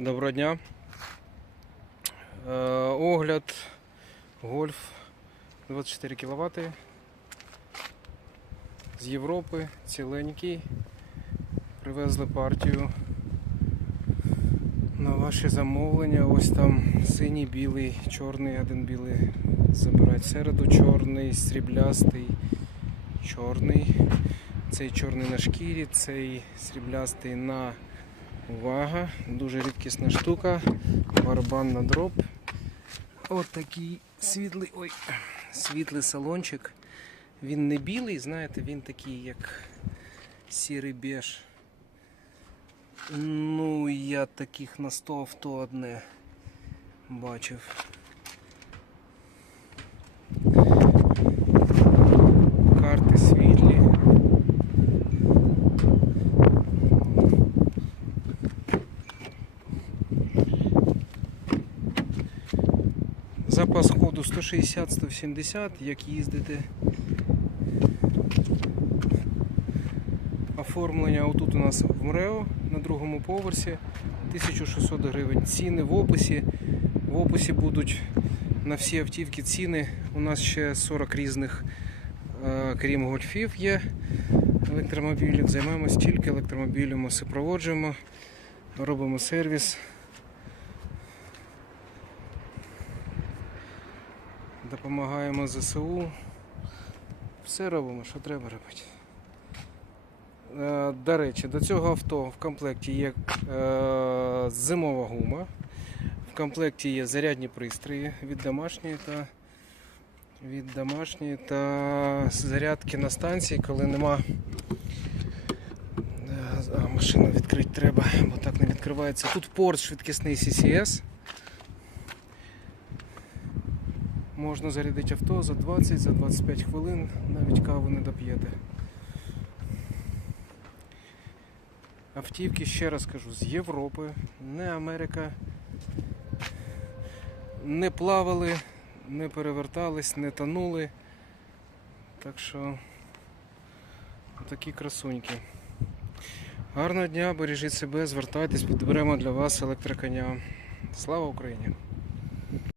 Доброго дня. Е, огляд Гольф 24 кВт з Європи, ціленький. Привезли партію на ваше замовлення. Ось там синій, білий, чорний, один білий забирають середу, чорний, сріблястий, чорний. Цей чорний на шкірі, цей сріблястий на Увага, дуже рідкісна штука, барабан на дроб. От такий світлий, ой, світлий салончик. Він не білий, знаєте, він такий, як сірий беж. Ну, я таких на 100 авто одне бачив. Запас ходу 160-170, як їздити. Оформлення отут у нас в МРЕО на другому поверсі 1600 гривень. Ціни в описі. В описі будуть на всі автівки ціни. У нас ще 40 різних, е, крім гольфів, є електромобілів. Займаємось тільки електромобілями, супроводжуємо, робимо сервіс. Допомагаємо ЗСУ. Все робимо, що треба робити. Е, До речі, до цього авто в комплекті є е, зимова гума. В комплекті є зарядні пристрої від домашньої та від домашньої та зарядки на станції, коли нема. Е, машину відкрити треба, бо так не відкривається. Тут порт швидкісний CCS. Можна зарядити авто за 20, за 25 хвилин, навіть каву не доп'єте. Автівки, ще раз кажу, з Європи, не Америка. Не плавали, не перевертались, не тонули. Так що такі красуньки. Гарного дня, бережіть себе, звертайтесь, підберемо для вас електроконя. Слава Україні!